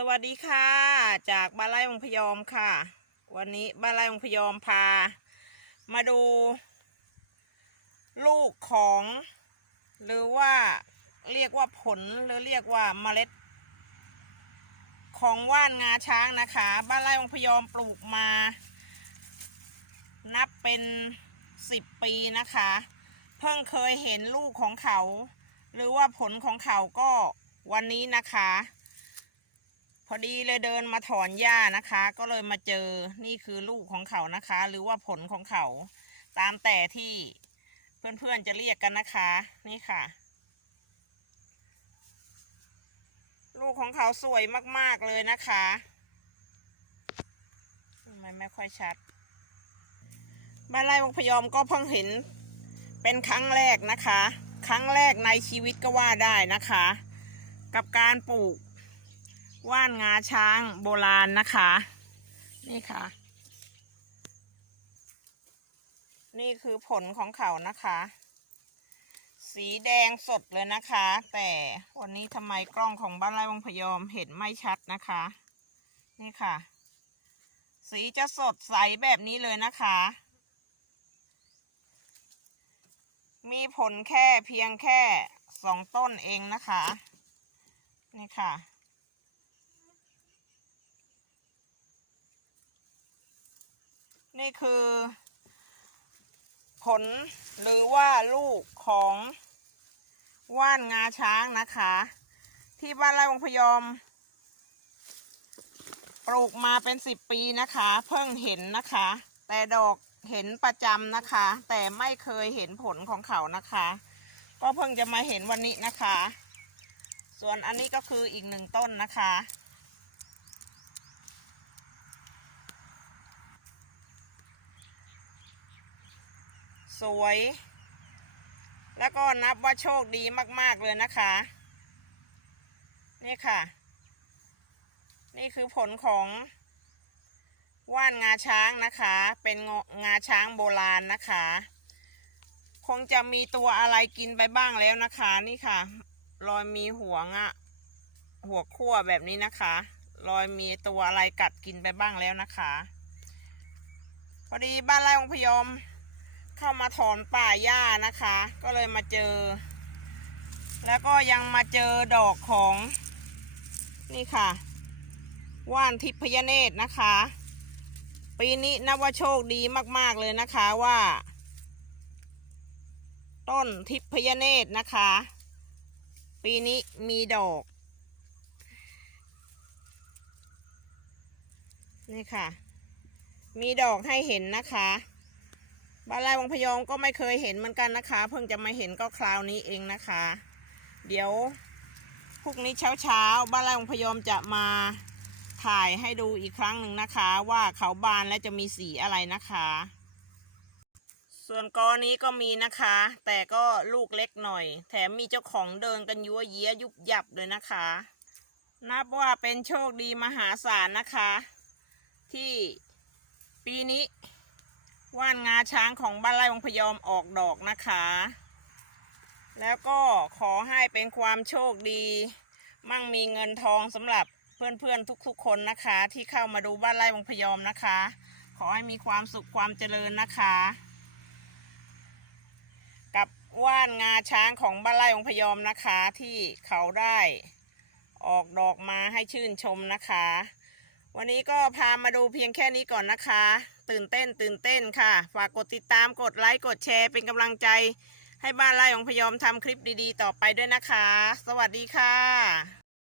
สวัสดีค่ะ จากบ้านไร่องพยอมค่ะ วันนี้บ้านไร่องพยอมพา มาดู ลูกของ หรือว่าเรียกว่าผลหรือเรียกว่าเมล็ด ของว่านงาช้างนะคะ บ้านไร่องพยอมปลูกมา นับเป็นสิบปีนะคะ เพิ่งเคยเห็นลูกของเขา หรือว่าผลของเขาก็วันนี้นะคะ พอดีเลยเดินมาถอนหญ้านะคะ ก็เลยมาเจอนี่คือลูกของเขานะคะ หรือว่าผลของเขาตามแต่ที่เพื่อนๆจะเรียกกันนะคะ นี่ค่ะ ลูกของเขาสวยมากๆเลยนะคะทำไมไม่ค่อยชัดบ้านไร่วงพยอมก็เพิ่งเห็นเป็นครั้งแรกนะคะ ครั้งแรกในชีวิตก็ว่าได้นะคะ กับการปลูก ว่านงาช้างโบราณนะคะ นี่ค่ะ นี่คือผลของเขานะคะ สีแดงสดเลยนะคะ แต่วันนี้ทำไมกล้องของบ้านไร่วงพยอมเห็นไม่ชัดนะคะ นี่ค่ะ สีจะสดใสแบบนี้เลยนะคะ มีผลแค่เพียงแค่สองต้นเองนะคะ นี่ค่ะ นี่คือ ผลหรือว่าลูกของว่านงาช้างนะคะ ที่บ้านไร่วงพยอม ปลูกมาเป็นสิบปีนะคะ เพิ่งเห็นนะคะ แต่ดอกเห็นประจำนะคะ แต่ไม่เคยเห็นผลของเขานะคะ ก็เพิ่งจะมาเห็นวันนี้นะคะ ส่วนอันนี้ก็คืออีกหนึ่งต้นนะคะ สวย แล้วก็นับว่าโชคดีมาก ๆ เลยนะคะ นี่ค่ะ นี่คือผลของว่านงาช้างนะคะ เป็นงาช้างโบราณนะคะ คงจะมีตัวอะไรกินไปบ้างแล้วนะคะ นี่ค่ะ รอยมีหัวงะหัวขั้วแบบนี้นะคะ รอยมีตัวอะไรกัดกินไปบ้างแล้วนะคะ พอดีบ้านไร่องพยม เข้ามาถอนป่าหญ้านะคะ ก็เลยมาเจอ แล้วก็ยังมาเจอดอกของนี่ค่ะว่านทิพยเนตรนะคะ ปีนี้นับว่าโชคดีมาก ๆ เลยนะคะว่า ต้นทิพยเนตรนะคะ ปีนี้มีดอก นี่ค่ะ มีดอกให้เห็นนะคะ บ้านไร่วังพยอมก็ไม่เคยเห็นเหมือนกันนะคะ เพิ่งจะมาเห็นก็คราวนี้เองนะคะ เดี๋ยวพรุ่งนี้เช้าเช้าๆบ้านไร่วังพยอมจะมาถ่ายให้ดูอีกครั้งหนึ่งนะคะ ว่าเขาบานและจะมีสีอะไรนะคะ ส่วนกอนี้ก็มีนะคะ แต่ก็ลูกเล็กหน่อย แถมมีเจ้าของเดินกันยั่วเยี้ยยุบยับเลยนะคะ นับว่าเป็นโชคดีมหาศาลนะคะ ที่ปีนี้ ว่านงาช้างของบ้านไร่วังพยอมออกดอกนะคะ แล้วก็ขอให้เป็นความโชคดี มั่งมีเงินทองสำหรับเพื่อนๆทุกๆ คนนะคะ ที่เข้ามาดูบ้านไร่วังพยอมนะคะ ขอให้มีความสุขความเจริญนะคะ กับว่านงาช้างของบ้านไร่วังพยอมนะคะที่เขาได้ออกดอกมาให้ชื่นชมนะคะ วันนี้ก็พามาดูเพียงแค่นี้ก่อนนะคะ ตื่นเต้น ตื่นเต้นค่ะ ฝากกดติดตามกดไลค์กดแชร์เป็นกำลังใจ ให้บ้านไร่ของพยอมทำคลิปดีๆ ต่อไปด้วยนะคะ สวัสดีค่ะ